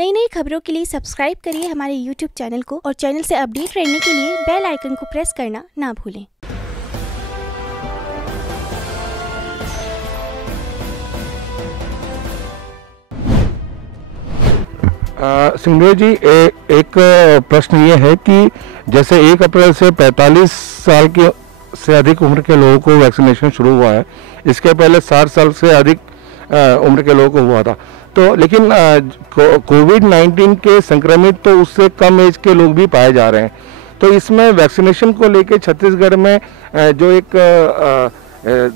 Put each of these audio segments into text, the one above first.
नई नई खबरों के लिए सब्सक्राइब करिए हमारे YouTube चैनल को और चैनल से अपडेट रहने के लिए बेल आइकन को प्रेस करना ना भूलें। सिंधु जी, एक प्रश्न ये है कि जैसे 1 अप्रैल से 45 साल की से अधिक उम्र के लोगों को वैक्सीनेशन शुरू हुआ है। इसके पहले 60 साल से अधिक उम्र के लोगों को हुआ था, तो लेकिन कोविड-19 के संक्रमित तो उससे कम एज के लोग भी पाए जा रहे हैं। तो इसमें वैक्सीनेशन को लेके छत्तीसगढ़ में जो एक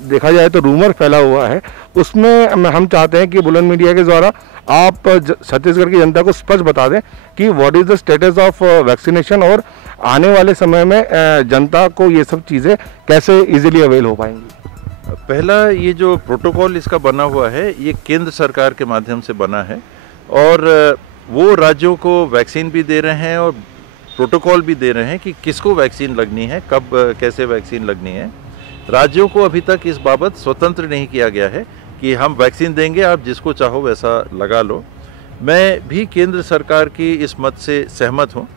देखा जाए तो रूमर फैला हुआ है, उसमें हम चाहते हैं कि बुलंद मीडिया के द्वारा आप छत्तीसगढ़ की जनता को स्पष्ट बता दें कि what is the status of vaccination और आने वाले समय में जनता को ये सब चीज़ें कैसे इजीली अवेल हो पाएंगी। पहला, ये जो प्रोटोकॉल इसका बना हुआ है ये केंद्र सरकार के माध्यम से बना है और वो राज्यों को वैक्सीन भी दे रहे हैं और प्रोटोकॉल भी दे रहे हैं कि किसको वैक्सीन लगनी है, कब कैसे वैक्सीन लगनी है। राज्यों को अभी तक इस बाबत स्वतंत्र नहीं किया गया है कि हम वैक्सीन देंगे, आप जिसको चाहो वैसा लगा लो। मैं भी केंद्र सरकार की इस मत से सहमत हूँ,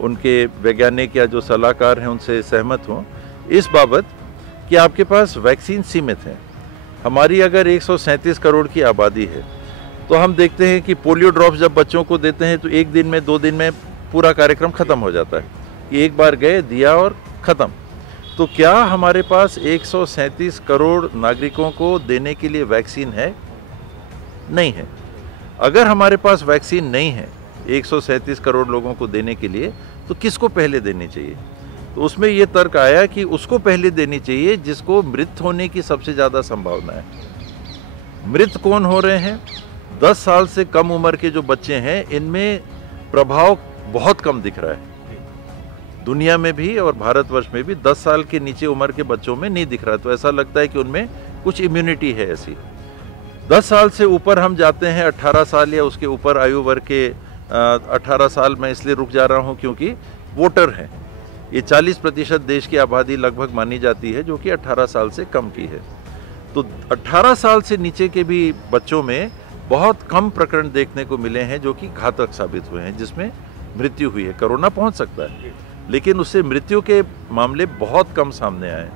उनके वैज्ञानिक या जो सलाहकार हैं उनसे सहमत हूँ इस बाबत कि आपके पास वैक्सीन सीमित है। हमारी अगर 137 करोड़ की आबादी है तो हम देखते हैं कि पोलियो ड्रॉप्स जब बच्चों को देते हैं तो 1 दिन में 2 दिन में पूरा कार्यक्रम ख़त्म हो जाता है कि एक बार गए, दिया और ख़त्म। तो क्या हमारे पास 137 करोड़ नागरिकों को देने के लिए वैक्सीन है? नहीं है। अगर हमारे पास वैक्सीन नहीं है 137 करोड़ लोगों को देने के लिए, तो किसको पहले देनी चाहिए? तो उसमें ये तर्क आया कि उसको पहले देनी चाहिए जिसको मृत होने की सबसे ज़्यादा संभावना है। मृत कौन हो रहे हैं? 10 साल से कम उम्र के जो बच्चे हैं, इनमें प्रभाव बहुत कम दिख रहा है। दुनिया में भी और भारतवर्ष में भी 10 साल के नीचे उम्र के बच्चों में नहीं दिख रहा, तो ऐसा लगता है कि उनमें कुछ इम्यूनिटी है ऐसी। 10 साल से ऊपर हम जाते हैं, 18 साल या उसके ऊपर आयु वर्ग के 18 साल में इसलिए रुक जा रहा हूँ क्योंकि वोटर हैं। ये 40% देश की आबादी लगभग मानी जाती है जो कि 18 साल से कम की है। तो 18 साल से नीचे के भी बच्चों में बहुत कम प्रकरण देखने को मिले हैं जो कि घातक साबित हुए हैं, जिसमें मृत्यु हुई है। कोरोना पहुंच सकता है लेकिन उससे मृत्यु के मामले बहुत कम सामने आए।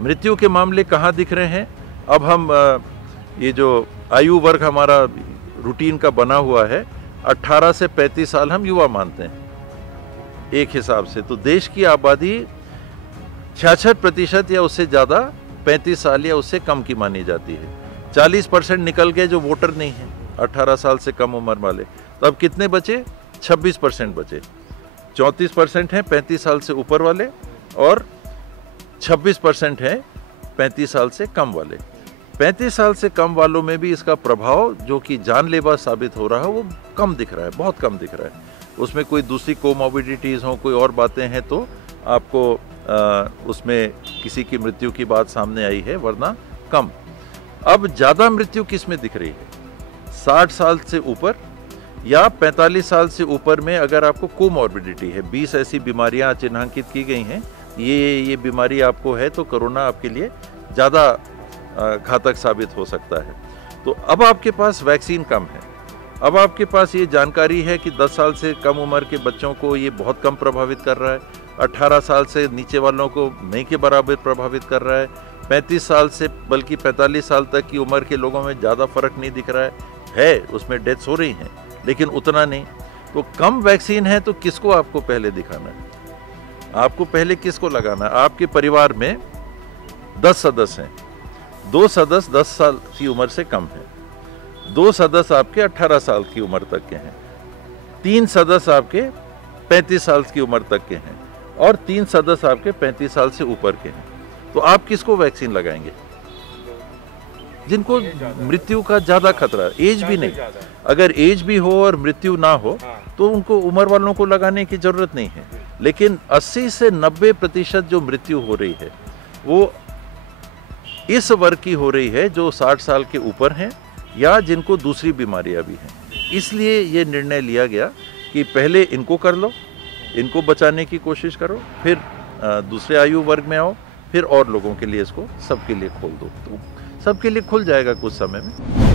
मृत्यु के मामले कहाँ दिख रहे हैं? अब हम ये जो आयु वर्ग हमारा रूटीन का बना हुआ है, 18 से 35 साल हम युवा मानते हैं एक हिसाब से। तो देश की आबादी 66% या उससे ज़्यादा 35 साल या उससे कम की मानी जाती है। 40% निकल गए जो वोटर नहीं हैं 18 साल से कम उम्र वाले। तो अब कितने बचे? 26% बचे। 34% हैं 35 साल से ऊपर वाले और 26% हैं 35 साल से कम वाले। 35 साल से कम वालों में भी इसका प्रभाव जो कि जानलेवा साबित हो रहा है वो कम दिख रहा है, बहुत कम दिख रहा है। उसमें कोई दूसरी कोमॉर्बिडिटीज़ हों, कोई और बातें हैं तो आपको उसमें किसी की मृत्यु की बात सामने आई है, वरना कम। अब ज़्यादा मृत्यु किस में दिख रही है? 60 साल से ऊपर या 45 साल से ऊपर में अगर आपको कोमॉर्बिडिटी है, 20 ऐसी बीमारियां चिन्हांकित की गई हैं, ये बीमारी आपको है तो कोरोना आपके लिए ज़्यादा घातक साबित हो सकता है। तो अब आपके पास वैक्सीन कम है, अब आपके पास ये जानकारी है कि 10 साल से कम उम्र के बच्चों को ये बहुत कम प्रभावित कर रहा है, 18 साल से नीचे वालों को नहीं के बराबर प्रभावित कर रहा है, 35 साल से बल्कि 45 साल तक की उम्र के लोगों में ज़्यादा फर्क नहीं दिख रहा है, उसमें डेथ्स हो रही हैं लेकिन उतना नहीं। तो कम वैक्सीन है तो किसको आपको पहले दिखाना है? आपको पहले किसको लगाना है? आपके परिवार में 10 सदस्य हैं, 2 सदस्य 10 साल की उम्र से कम हैं, 2 सदस्य आपके 18 साल की उम्र तक के हैं, 3 सदस्य आपके 35 साल की उम्र तक के हैं और 3 सदस्य आपके 35 साल से ऊपर के हैं। तो आप किसको वैक्सीन लगाएंगे? जिनको मृत्यु का ज़्यादा खतरा है, एज भी नहीं। अगर एज भी हो और मृत्यु ना हो तो उनको उम्र वालों को लगाने की ज़रूरत नहीं है। लेकिन 80 से 90% जो मृत्यु हो रही है वो इस वर्ग की हो रही है जो 60 साल के ऊपर हैं या जिनको दूसरी बीमारियां भी हैं। इसलिए ये निर्णय लिया गया कि पहले इनको कर लो, इनको बचाने की कोशिश करो, फिर दूसरे आयु वर्ग में आओ, फिर और लोगों के लिए इसको सबके लिए खोल दो। तो सबके लिए खुल जाएगा कुछ समय में।